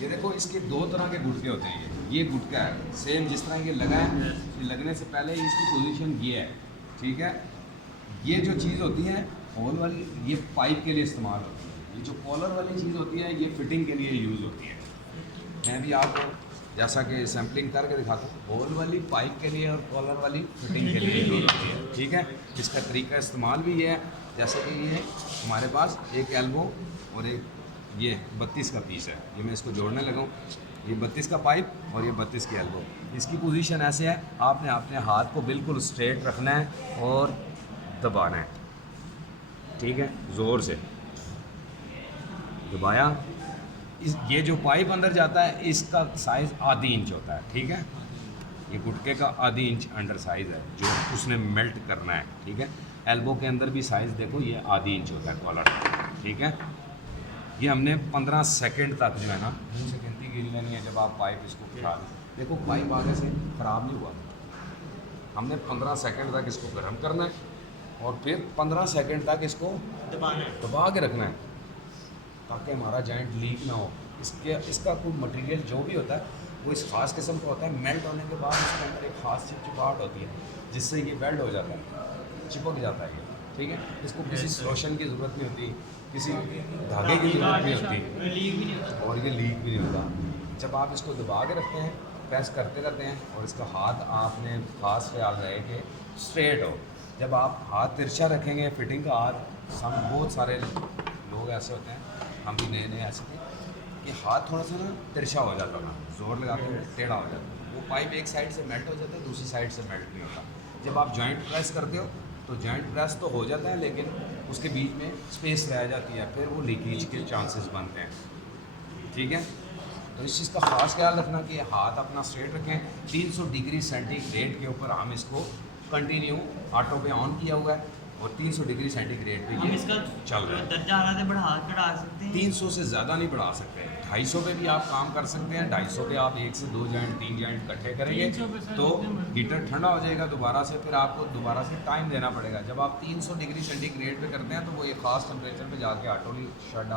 ये देखो इसके दो तरह के गुटके होते हैं। ये गुटका है सेम जिस तरह ये लगा है, ये लगने से पहले इसकी पोजीशन ये है, ठीक है। ये जो चीज़ होती है होल वाली, ये पाइप के लिए इस्तेमाल होती है। ये जो कॉलर वाली चीज़ होती है ये फिटिंग के लिए यूज़ होती है। मैं भी आपको जैसा कि सैम्पलिंग करके दिखाता हूँ, होल वाली पाइप के लिए और कॉलर वाली फिटिंग के लिए यूज़ होती है, ठीक है। इसका तरीका इस्तेमाल भी ये है, जैसे कि ये हमारे पास एक एल्बो और एक ये 32 का पीस है, ये मैं इसको जोड़ने लगा हूँ। ये 32 का पाइप और ये 32 की एल्बो। इसकी पोजीशन ऐसे है, आपने अपने हाथ को बिल्कुल स्ट्रेट रखना है और दबाना है, ठीक है। ज़ोर से दबाया। ये जो पाइप अंदर जाता है इसका साइज़ आधी इंच होता है, ठीक है। ये गुटके का आधी इंच अंडर साइज़ है जो उसने मेल्ट करना है, ठीक है। एल्बो के अंदर भी साइज़ देखो, ये आधी इंच होता है कॉलर, ठीक है। ये हमने 15 सेकंड तक जो है ना, मुँह से गिनती गिन लेनी है। जब आप पाइप इसको उठा देखो, पाइप आगे से ख़राब नहीं हुआ। हमने 15 सेकंड तक इसको गर्म करना है और फिर 15 सेकंड तक इसको दबा के रखना है ताकि हमारा जॉइंट लीक ना हो। इसका कोई मटेरियल जो भी होता है वो इस ख़ास किस्म का होता है। मेल्ट होने के बाद इसके अंदर एक ख़ास चिपचिपाहट होती है जिससे ये वेल्ड हो जाता है, चिपक जाता है ये, ठीक है। इसको किसी लोशन की ज़रूरत नहीं होती, किसी धागे की ज़रूरत नहीं होती और ये लीक भी नहीं होता। जब आप इसको दबा के रखते हैं, प्रेस करते रहते हैं और इसका हाथ आपने खास ख्याल रहे कि स्ट्रेट हो। जब आप हाथ तिरछा रखेंगे, फिटिंग का हाथ, हम बहुत सारे लोग ऐसे होते हैं, हम भी नए नए ऐसे थे कि हाथ थोड़ा सा ना तिरछा हो जाता था, ज़ोर लगाते हुए टेढ़ा हो जाता। वो पाइप एक साइड से मेल्ट हो जाता है, दूसरी साइड से मेल्ट नहीं होता। जब आप जॉइंट प्रेस करते हो तो जॉइंट प्रेस तो हो जाता है लेकिन उसके बीच में स्पेस रह जाती है, फिर वो लीकेज के चांसेस बनते हैं, ठीक है। तो इस चीज़ का ख़ास ख्याल रखना कि हाथ अपना स्ट्रेट रखें। 300 डिग्री सेंटीग्रेड के ऊपर हम इसको कंटिन्यू ऑटो पे ऑन किया हुआ है और 300 डिग्री सेंटीग्रेड पे ये चल रहा है। दर्जा आधा बढ़ा सकते हैं, 300 से ज़्यादा नहीं बढ़ा सकते। 250 पे भी आप काम कर सकते हैं। 250 पे आप 1 से 2 जॉइंट 3 जॉइंट इकट्ठे करेंगे तो हीटर ठंडा हो जाएगा दोबारा से, फिर आपको दोबारा से टाइम देना पड़ेगा। जब आप 300 डिग्री सेंटीग्रेड पे करते हैं तो वो एक ख़ास टेम्परेचर पे जाके ऑटोली शट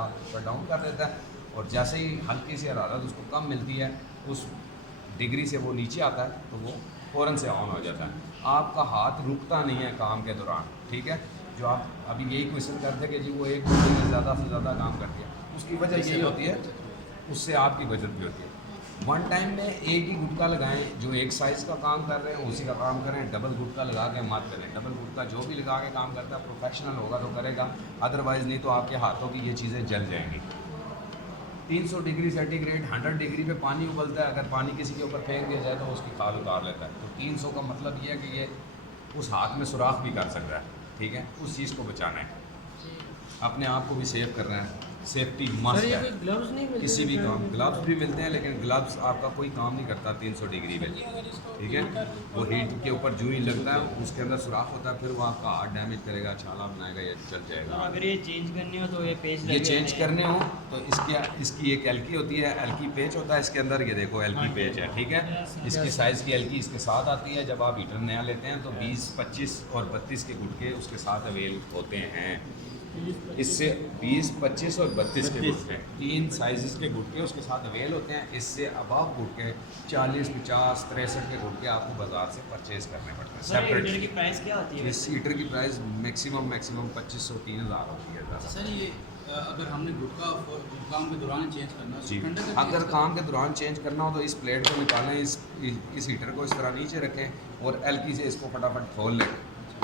डाउन कर देता है और जैसे ही हल्की सी हरारत उसको कम मिलती है, उस डिग्री से वो नीचे आता है तो वो फ़ौरन से ऑन हो जाता है। आपका हाथ रुकता नहीं है काम के दौरान, ठीक है। जो आप अभी यही क्वेश्चन करते हैं कि जी वो एक घंटे में ज़्यादा से ज़्यादा काम करती है, उसकी वजह यही होती है, उससे आपकी बचत भी होती है। वन टाइम में एक ही गुटका लगाएं, जो एक साइज़ का काम कर रहे हैं उसी का काम करें। डबल गुटका लगा के मत करें। डबल गुटका जो भी लगा के काम करता है प्रोफेशनल होगा तो करेगा, अदरवाइज़ नहीं तो आपके हाथों की ये चीज़ें जल जाएंगी। 300 डिग्री सेंटीग्रेड 100 डिग्री पे पानी उबलता है, अगर पानी किसी के ऊपर फेंक दिया जाए तो उसकी खाल उतार लेता है। तो 300 का मतलब ये है कि ये उस हाथ में सुराख भी कर सकता है, ठीक है। उस चीज़ को बचाना है, अपने आप को भी सेव करना है। सेफ्टी मस्ट है। ग्लव्स नहीं मिलते किसी भी काम ग्लव्स भी मिलते हैं लेकिन ग्लव्स आपका कोई काम नहीं करता 300 डिग्री में, ठीक है। वो हीट के ऊपर जो ही लगता है उसके अंदर सुराख होता है, फिर वो आपका हाथ डैमेज करेगा, छाला बनाएगा, ये चल जाएगा। अगर ये चेंज करने हो तो ये पेज ये चेंज करने हो तो इसकी एक एल्की होती है, एल्की पेच होता है इसके अंदर। ये देखो एल्की पेच है, ठीक है। इसकी साइज़ की एल्की इसके साथ आती है। जब आप हीटर नया लेते हैं तो 20, 25 और 32 के गुटके उसके साथ अवेल होते हैं। इससे 20, 25 और 32 के गुटके, 3 साइज़ के गुटके उसके साथ अवेल होते हैं। इससे अबव गुटके 40, 50, 63 के गुटके आपको बाज़ार से परचेज़ करने पड़ते हैं सेपरेट। हीटर की प्राइस क्या होती है? इस हीटर की प्राइस मैक्सिमम 2500 3000 होती है ज़्यादा। सर ये अगर हमने गुटका काम के दौरान चेंज करना जी, ठंडे का अगर काम के दौरान चेंज करना हो तो इस प्लेट को निकालें, इस हीटर को इस तरह नीचे रखें और एल्की से इसको फटाफट खोल लें,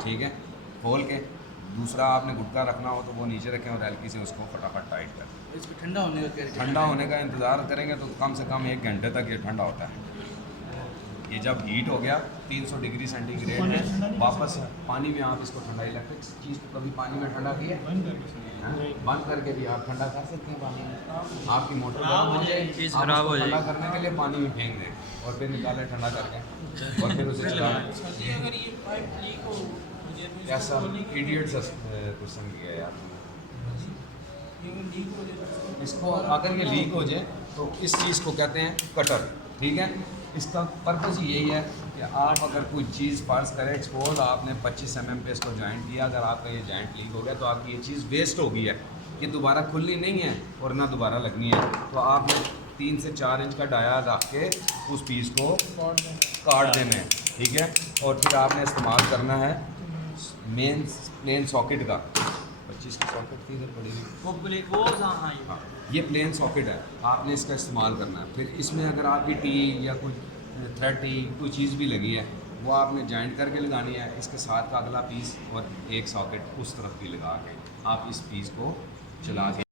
ठीक है। खोल के दूसरा आपने गुटका रखना हो तो वो नीचे रखें और एल्की से उसको फटाफट टाइट करें। इसको ठंडा होने का क्या? ठंडा होने का इंतज़ार करेंगे तो कम से कम 1 घंटे तक ये ठंडा होता है। ये जब हीट हो गया 300 डिग्री सेंटीग्रेड में, वापस पानी में आप इसको ठंडा, इलेक्ट्रिक चीज़ को कभी पानी में ठंडा किया बंद करके भी आप ठंडा कर सकते हैं पानी में। आपकी मोटर गर्म हो जाए, आप उसको ठंडा करने के लिए पानी में फेंक दें और फिर निकालें ठंडा करके और फिर उसे चलाएं। ऐसा इडियट सा क्वेश्चन किया यार। इसको अगर ये लीक हो जाए तो इस चीज़ को कहते हैं कटर, ठीक है। इसका पर्पज़ यही है कि आप अगर कोई चीज़ फर्ज करें एक्सपोज, आपने 25 mm पे इसको जॉइंट किया, अगर आपका ये जॉइंट लीक हो गया तो आपकी ये चीज़ वेस्ट हो गई है, ये दोबारा खुलनी नहीं है और ना दोबारा लगनी है। तो आपने 3 से 4 इंच का डाया रख के उस पीस को काट देना है, ठीक है। और फिर आपने इस्तेमाल करना है मेन प्लेन सॉकेट का। 25 की सॉकेट थी इधर पड़ी हुई। वो हाँ ये हाँ, ये प्लेन सॉकेट है, आपने इसका इस्तेमाल करना है। फिर इसमें अगर आपकी टी या कोई थ्रेड टी कोई चीज़ भी लगी है वो आपने जॉइंट करके लगानी है, इसके साथ का अगला पीस और एक सॉकेट उस तरफ भी लगा के आप इस पीस को चला के